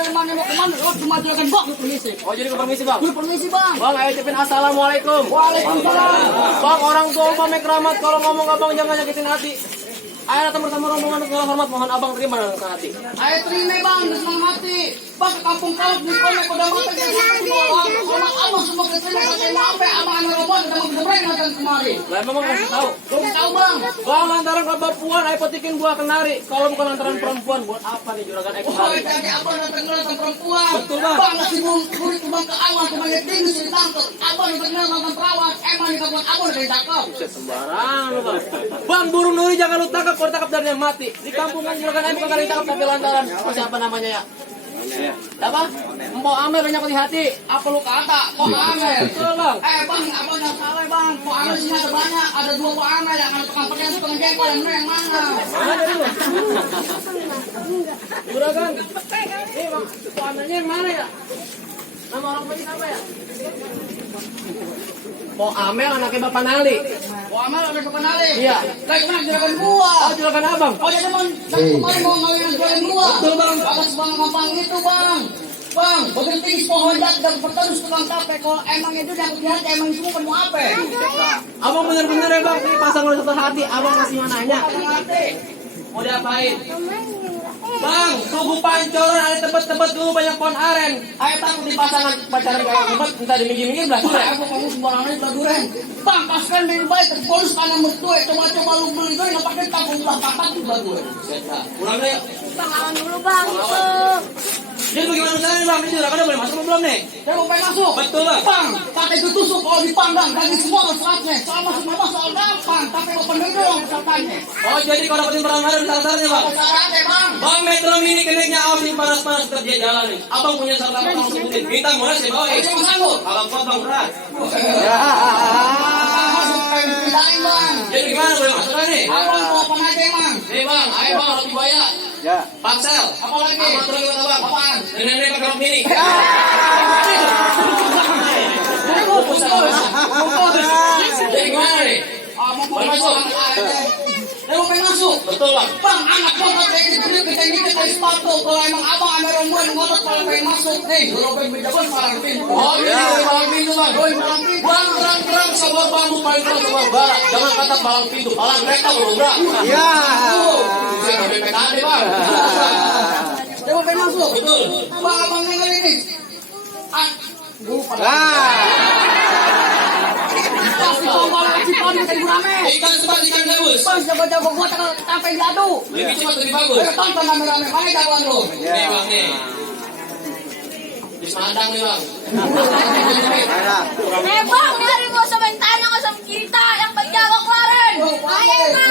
dari mana mau kemana? Oh, cuma juragan Bang, permisi. Oh, jadi permisi, Bang. Permisi, Bang. Bang, ayo ucapin assalamualaikum. Waalaikumsalam. Bang, orang tua pamit keramat, kalau ngomong abang jangan nyakitin hati. Ayo datang bersama rombongan segala hormat, mohon abang terima dengan senang hati. Ayo terima, Bang, dengan senang hati. Bang, ke kampung kau di Konek udah mata jadi di bawah. Hormat abang semua keterima pakai apa? Abang ambil rombongan kita mau gebreng datang kemari. Lah memang kasih tahu. Belum tahu, Bang. Bang, lantaran kabar puan, ayo petikin buah kenari. Kalau bukan lantaran perempuan, buat apa nih juragan Eko Oh, hari? jadi abang datang perempuan. Betul, Bang. Bang, ngasih murid Bang ke awal, kemana tinggi sih ditangkap. Abang datang mantan perawat. Emang di kampung abang udah ditangkap. Sembarang lu, Bang. Bang, burung nuri jangan lu tangkap, kalau tangkap dari yang mati. Di kampung kan juragan Eko kali ditangkap tapi lantaran siapa namanya ya? Apa? Empok Amel banyak di hati. Apa lu kata? Kok Amel? Betul, Bang. Bang, abang yang salah, Bang. Kok Amel di sini ada banyak. Ada 2 Kok Amel, yang ada tukang pedas, tukang jengkol, yang bener yang mana? Juragan. Ini Bang, Empok Amelnya yang mana ya? Nama orang penting apa ya? Empok Amel anaknya Bapak Nali. Kok Amel ada kepenali? Iya. Lagi kena juragan gua. Oh, juragan abang. Oh, jadi Bang, saya kemarin mau ngawin juragan gua. Betul, Bang. Atas Bang Gampang itu, Bang. Bang, begitu tinggi pohon dan berterus tukang tape. Kalau emang itu yang lihat emang itu bukan mau apa? Abang bener-bener ya Bang, ini pasang lu satu hati. Abang masih mau nanya. Hati. Mau diapain? Bang, tugu pancoran ada tempat-tempat dulu banyak pohon aren. Ayo takut dipasangan pacaran kayak tempat, minta diminggi-mingi belah sore. Aku kamu sembarangan itu duren. Bang, paskan dari baik terpolis karena mertua. Coba-coba lu beli duren nggak pakai tabung belah kakak tuh belah duren. Pulang deh. Bang, awan dulu bang. Jadi bagaimana caranya Bang? Ini juragan boleh masuk atau belum nih? Saya mau pengen masuk. Betul Bang. Bang, kata itu tusuk kalau dipanggang. Dari semua seratnya. Soal masuk mama soal gampang. Tapi mau penuh dong pesertanya. Oh jadi kalau dapetin perang ada syarat-syaratnya Bang? Syaratnya, Bang. Bang Metro Mini keneknya awas nih panas-panas kerja jalan nih. Abang punya syarat apa yang sebutin? Bintang mulai saya bawa. Saya mau sanggup. Kalau kuat Bang berat. Masuk pengen pindahin, Bang. Jadi gimana boleh masuk kan nih? Abang mau apa aja, Bang? Nih Bang, ayo Bang roti buaya. Ya. Paksel. Apa lagi? Apa terus kata Bang? Apaan? Nenek pakai rok mini. Jadi gimana nih? Mau masuk. Saya mau pengen masuk. Betul Bang. Bang, anak bang kayak gitu kita ngikut dari sepatu. Kalau emang abang ada rombongan ngotot kalau pengen masuk, robek bejaban palang pintu. Oh ini palang pintu Bang. Bang terang-terang sabar bambu paling terang sabar barat. Jangan kata palang pintu, palang mereka berubah. Ya. Saya BPKD Bang. Saya mau pengen masuk. Betul. Bang, abang dengar ini. Kasih tombol, kasih tombol dari rame. Ikan sebat ikan gabus. Bang, jago-jago gua sampai jatuh. Lebih cepat lebih bagus. Ayo tonton rame-rame, mana jagoan lu? Nih Bang nih. Di Padang nih Bang. Bang, dari nggak usah main tanya, nggak usah cerita. Yang penjaga keluarin. Ayo bang.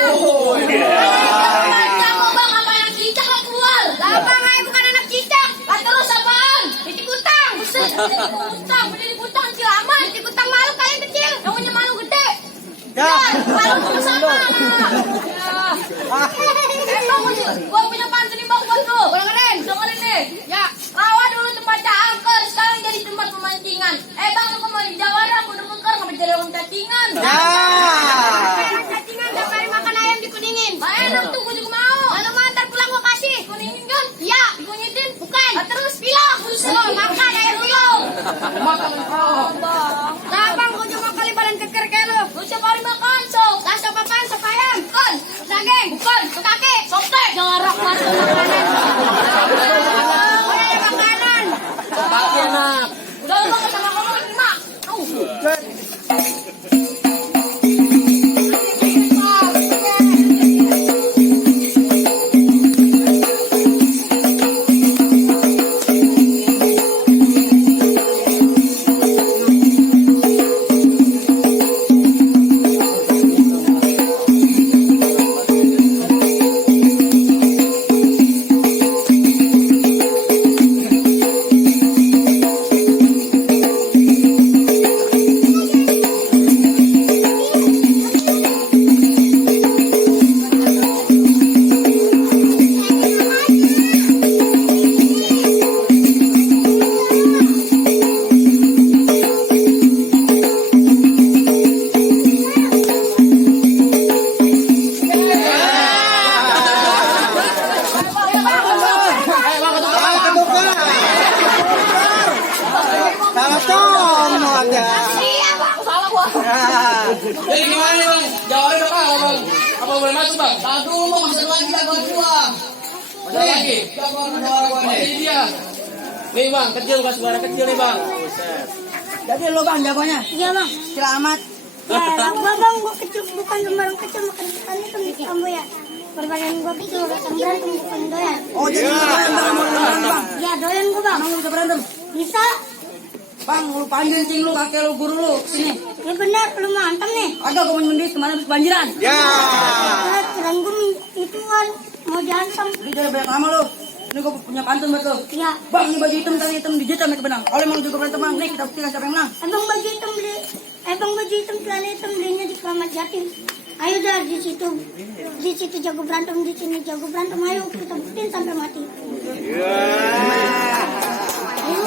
Kamu bang, apa anak cicak nggak keluar? Lah bang, ayo bukan anak cicak. Lah terus apaan? Titik utang. Buset, utang. Beli utang kecil aman. Titik utang malu kalian kecil. Yang punya malu gede. Ya, malu sama-sama. Gua punya pantun nih bang buat lu. Dengerin nih. Ya, rawa dulu tempatnya angker, sekarang jadi tempat pemancingan. Bang, aku mau di Jawara, aku udah mekar, nggak jadi orang cacingan. Cacingan tiap hari makan ayam dikuningin. Enak tuh, gue juga mau. Lalu mantar pulang gua kasih. Kuningin kan? Iya. Dikunyitin? Bukan. Terus bilang. Makan ayam bilang. Makan bang. Nah bang, gue cuma kali badan keker kayak lu. Lu setiap hari makan sok. Lah sop apaan? Sop ayam? Bukan. Daging? Bukan. Sop kaki? Sop tek. Jorok masuk makanan. Oh ya, makanan. Kaki enak. Udah lu bang, sama kamu terima. Jadi gimana nih bang? Jawabnya apa bang? Apa boleh masuk bang? Tahan dulu, masih ada lagi jagoan gua. Ada lagi? Jagoan gua Oh, ini dia. Nih bang, kecil kan suara kecil nih bang. Jadi lo bang jagoannya? Iya bang. Selamat. Ya, gua bang, gua kecil bukan kemarin kecil makan ikan itu di kamu ya. Perbandingan gua kecil datang berantem bukan doyan. Oh jadi berantem bang? Ya doyan gua bang. Emang bisa berantem? Bisa. Bang, lu panggil cing lu, kakek lu, guru lu, sini. Ya benar, lu mantap nih. Agak gua mending kemana habis banjiran. Ya. Keren gua itu kan mau dihantam. Jadi jangan banyak lama lu. Ini gua punya pantun buat lu. Ya. Bang, ini baju hitam tadi hitam dijit sama benang. Oleh mau juga berantem bang. Nih kita buktikan siapa yang menang. Abang baju hitam beli. Abang baju hitam celana hitam belinya di Keramat Jatim. Ayo dah di situ jago berantem, di sini jago berantem. Ayo kita buktiin sampai mati. Ayo.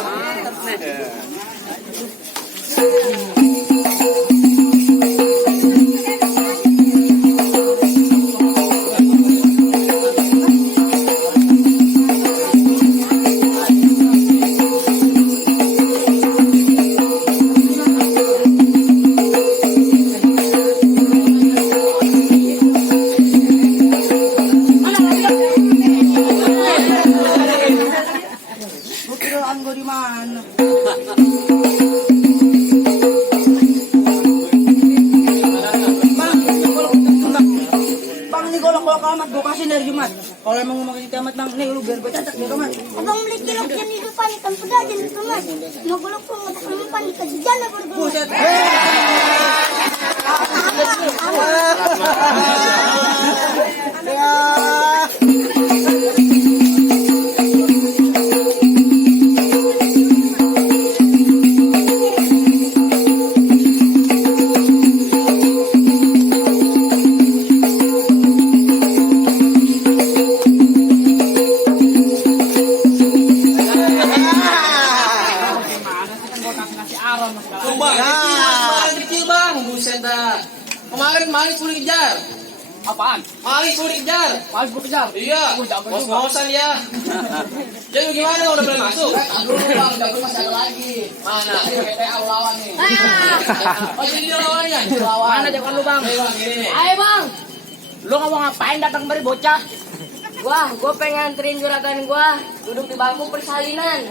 Lu kiraan gua di mana? Bang, ini golok amat gua kasih dari Jumat. Kalau emang mau kasih kiamat bang, nih lu biar gua catat di rumah. Abang beli cilok yang di depan ikan pedas di rumah. Mau golok pun mau umpan dikasih jana baru golok. Buset. Tuh bang, kecil bang, buset dah. Kemarin maling sulit kejar. Apaan? Maling sulit kejar. Malas gua kejar. Iya, ngos-ngosan ya. Jadi gimana lo udah boleh masuk? Aduh bang, jago masih ada lagi. Mana? PTA lawan nih. Oh jadi dia lawannya? Lawan. Mana jagoan lu bang? Nih bang, ini nih. Ayo bang, lu nggak mau ngapain datang kemari bocah? Wah, gue pengen anterin juragan gue duduk di bangku persalinan.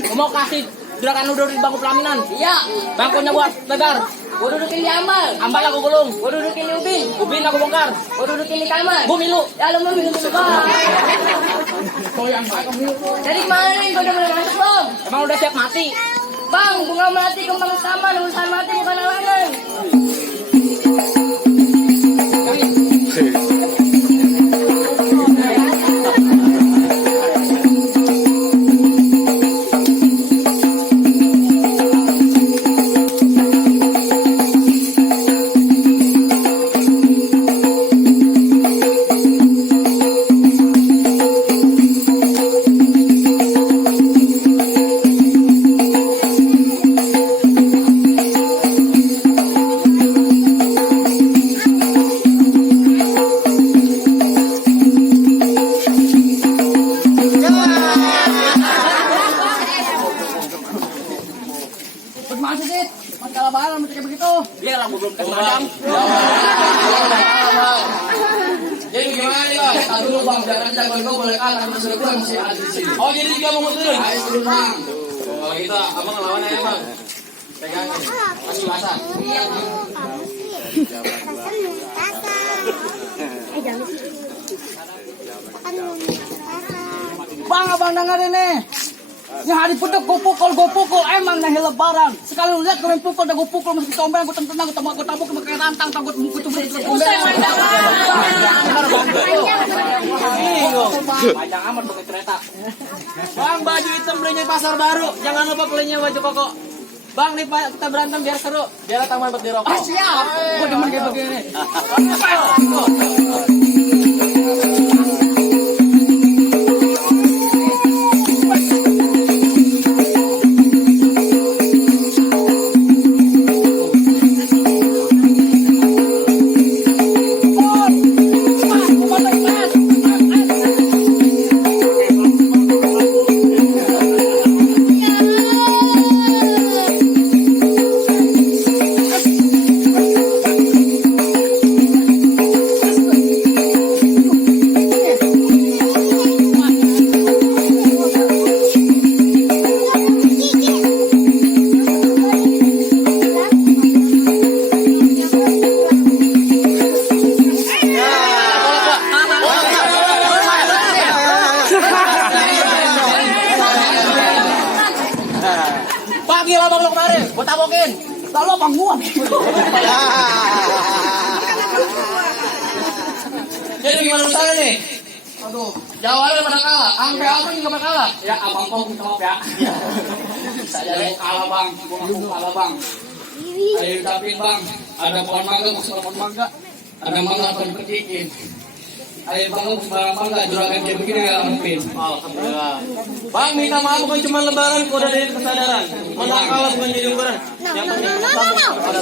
Gue mau kasih juragan lu duduk di bangku pelaminan. Iya, Bangkunya buat lebar. gue dudukin di ambal. Ambal aku gulung. Gue dudukin di ubin. Ubin aku bongkar. Gue dudukin di kamar. Gue milu. Ya lu mau minum dulu bang. Dari mana nih? Gue udah mulai masuk belum? Emang udah siap mati? Bang, bunga mati kembang taman, urusan mati bukan halangan. Gimana sih? Mas kalabaran masih kayak begitu. Dia lah gue belum kasih madam. Jadi gimana nih bang? Tahan dulu bang, jangan jagoan gua boleh kalah karena sudah gua masih ada di sini. Oh jadi dia mau mutusin? Ayo dulu bang. Kalau gitu abang ngelawan aja bang. Pegangin. Masih basah. Bang, abang dengerin nih. Yang hari putuk gue pukul, emang nahi lebaran. Sekali lu lihat gue pukul, gue pukul, masih tombel, gue tentang, gue tabuk, gue kayak rantang, gue tuh Panjang amat pakai kereta. Bang, baju hitam belinya di pasar baru. Jangan lupa belinya baju koko. Bang, nih Pak, kita berantem biar seru. Biar taman buat dirokok. siap. Gue demen kayak begini. tabokin. Kalau banguan. Jadi gimana urusannya nih? Aduh. Jawabannya pada kalah. Angke apa juga pada kalah. Ya abang kau minta maaf ya. Saya mau kalah bang, gua ngaku kalah bang. Ayo ucapin bang, ada pohon mangga, masalah pohon mangga. Ada mangga apa dipetikin. Ayo bang, sembarang mangga, juragan kayak begini gak ngampin. Alhamdulillah. Bang, minta maaf bukan cuma lebaran, kok udah dari kesadaran. Menang kalah bukan jadi ukuran. Yang penting kita sambung kepada